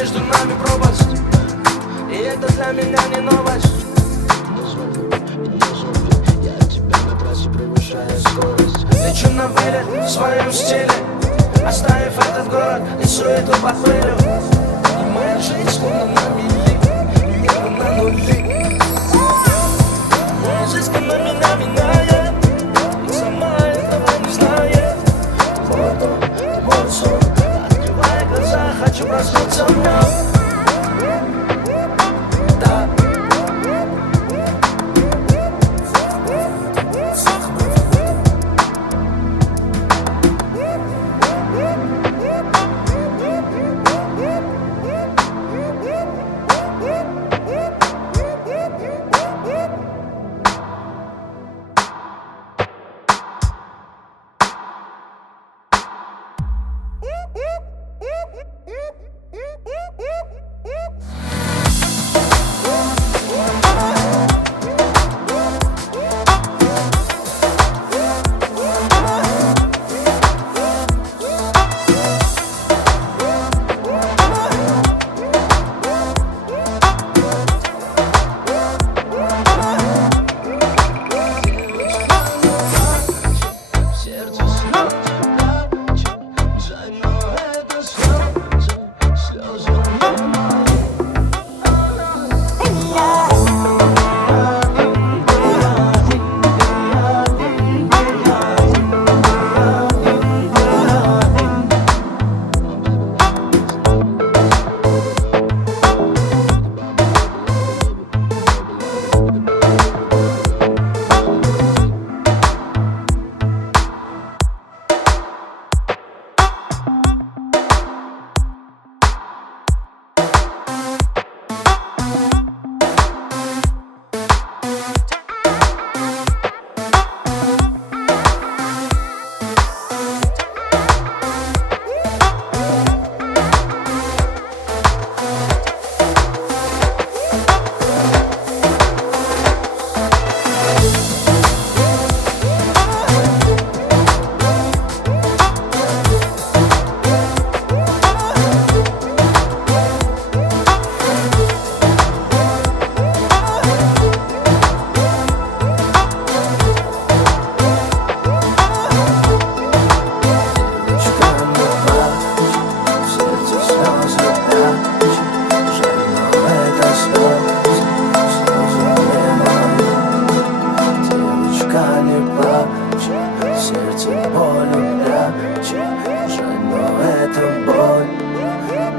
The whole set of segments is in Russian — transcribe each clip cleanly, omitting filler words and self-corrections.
между нами пропасть, и это для меня не новость. Я от тебя на трассе превышаю скорость. Лечу на вылет в своем стиле, оставив этот город и суету под пылью. И моя жизнь словно на мели, небо на нули. Моя жизнь на меня меняет, и сама этого не знает. Вот он, вот сон, открывая глаза, хочу проснуться в нем.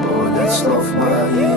Боль от слов моих.